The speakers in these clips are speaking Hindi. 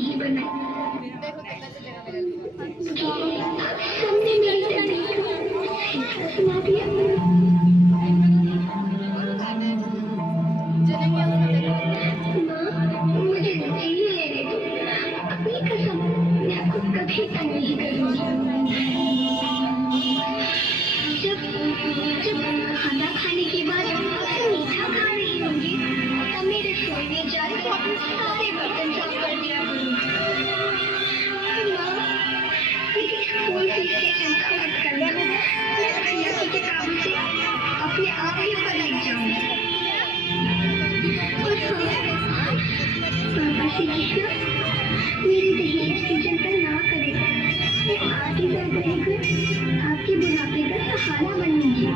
नहीं बनाई। सबने मिलकर फैसला सुना दिया। माँ, मुझे जी लेने दो। अपनी कसम, मैं आपको कभी तंग नहीं करूंगी। जब जब खाना खाने के बाद आपसे मीठा खा रही होंगी, तब मेरे रसोई में जाकर सारे बर्तन साफ कर दिया करूंगी। माँ, मेरी स्कूल फीस की चिंता मत करना। मैं भैया की किताबों से अपने आप ही पर लग जाऊंगी। और हाँ, पापा से कहना मेरी दहेज की चिंता ना करें। मैं आगे बढ़ रहकर आपके बुढ़ापे का सहारा बनूंगी।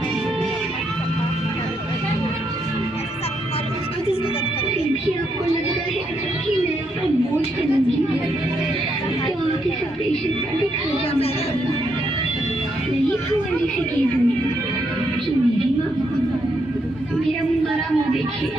अगर फिर भी आपको लगता है कि मैं आप पर बोझ बनूंगी, तो आप इस ऑपरेशन पर भी खर्चा मत करना। मैं ही भगवान जी से कह दूंगी कि मेरी माँ मेरा मरा मुँह देखिए।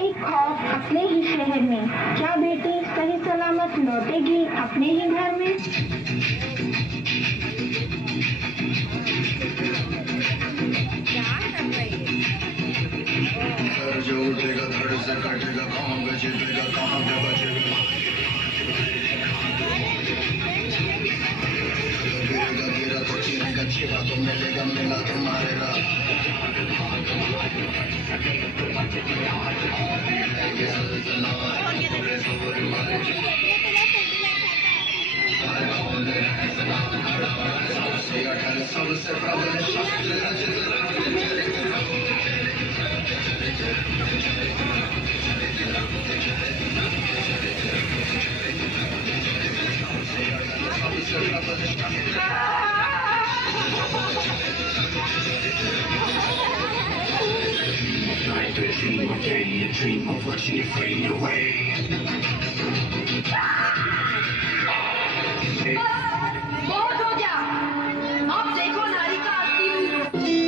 एक खौफ अपने ही शहर में, क्या बेटी सही सलामत लौटेगी अपने ही घर में? सर जो उठेगा धड़ से कटेगा, कहाँ बचेगा कहाँ पे बचेगा। गिरेगा गिरा तो चीरेगा, चीरा तो मिलेगा, मिला तो मारेगा। सबसे प्रबल night to dream of day, a dream of watching you fade away. बहुत हो गया, अब देखो नारी का असली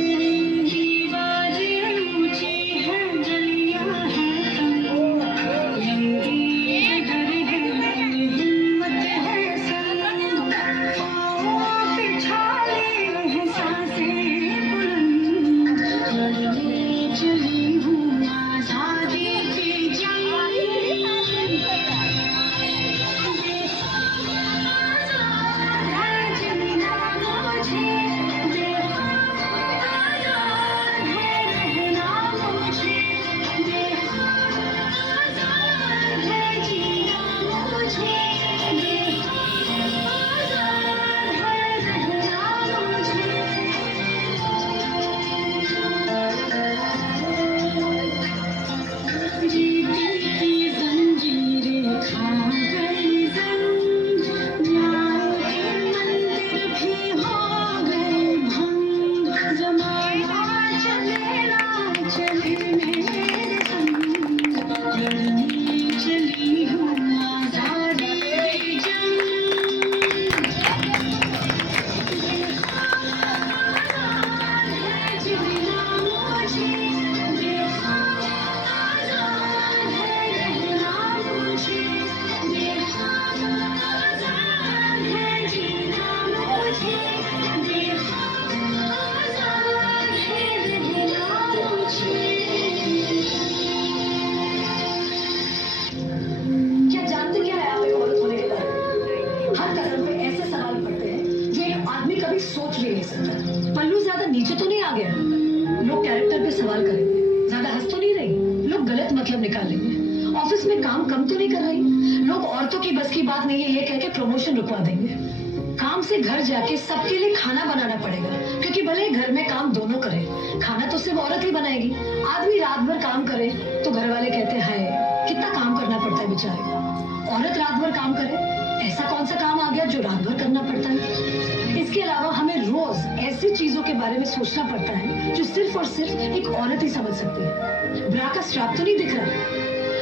सोच भी नहीं सकता। पल्लू ज्यादा नीचे तो नहीं आ गया? लोग कैरेक्टर पे सवाल करेंगे। ज्यादा हंस तो नहीं रही? लोग गलत मतलब निकाल लेंगे। ऑफिस में काम कम तो नहीं कर रही? लोग औरतों की बस की बात नहीं है ये कह के प्रमोशन रुकवा देंगे। काम से घर जाके सबके लिए खाना बनाना पड़ेगा, क्योंकि भले घर में काम दोनों करें, खाना तो सिर्फ औरत ही बनाएगी। आदमी रात भर काम करे तो घर वाले कहते हैं कितना काम करना पड़ता है बेचारे को। औरत रात भर काम करे, ऐसा कौन सा काम आ गया जो रात भर करना पड़ता है? इसके अलावा हमें रोज ऐसी चीजों के बारे में सोचना पड़ता है जो सिर्फ और सिर्फ एक औरत ही समझ सकती है। ब्रा का स्ट्रैप तो नहीं दिख रहा,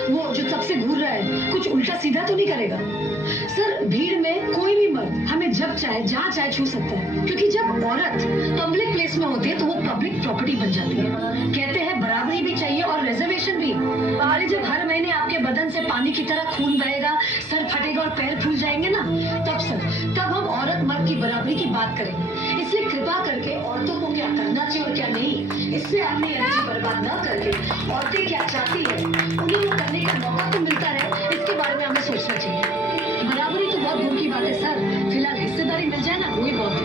वो जो सबसे घूर रहा है कुछ उल्टा सीधा तो नहीं करेगा? सर, भीड़ में कोई भी मर्द हमें जब चाहे जहाँ चाहे छू सकता है, क्योंकि जब औरत पब्लिक प्लेस में होती है तो वो पब्लिक प्रॉपर्टी बन जाती है। कहते हैं बराबरी भी चाहिए और रिजर्वेशन भी। अरे जब हर महीने आपके बदन से पानी की तरह खून बहेगा, सर फटेगा और पैर फूल जाएंगे ना, तब हम औरत मर्द की बराबरी की बात करेंगे। इसलिए कृपा करके औरतों को क्या करना चाहिए और क्या नहीं, इसमें अपनी एनर्जी बर्बाद न करके औरतें क्या चाहती है उन्हें वो करने का मौका तो मिलता रहे, इसके बारे में हमें सोचना चाहिए। बराबरी तो बहुत दूर की बात है सर, फिलहाल हिस्सेदारी मिल जाए ना, वही बहुत है।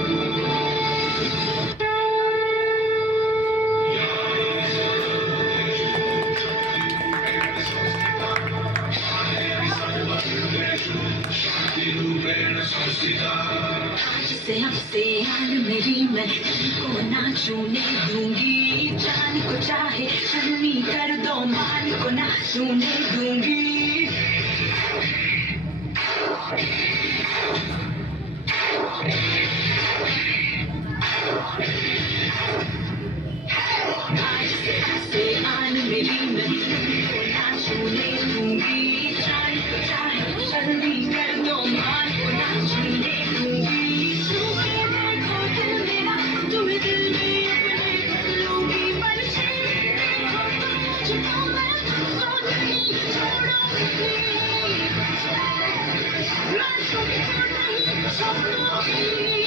आज से हमसे यार मेरी मैं को ना छूने दूंगी, जान को चाहे शर्मी कर दो, मान को ना छूने दूंगी। आज से आन मेरी मैं को ना छूने दूंगी, जान को चाहे शर्मी कर दो, मान को ना छूने दूंगी। तुम्हें देखो दिल मेरा, तुम्हें दिल में अपने कर लूंगी, पर देखो तुझको मैं तुमको नहीं छोड़ूंगी, मैं तुमको नहीं छोड़ूंगी।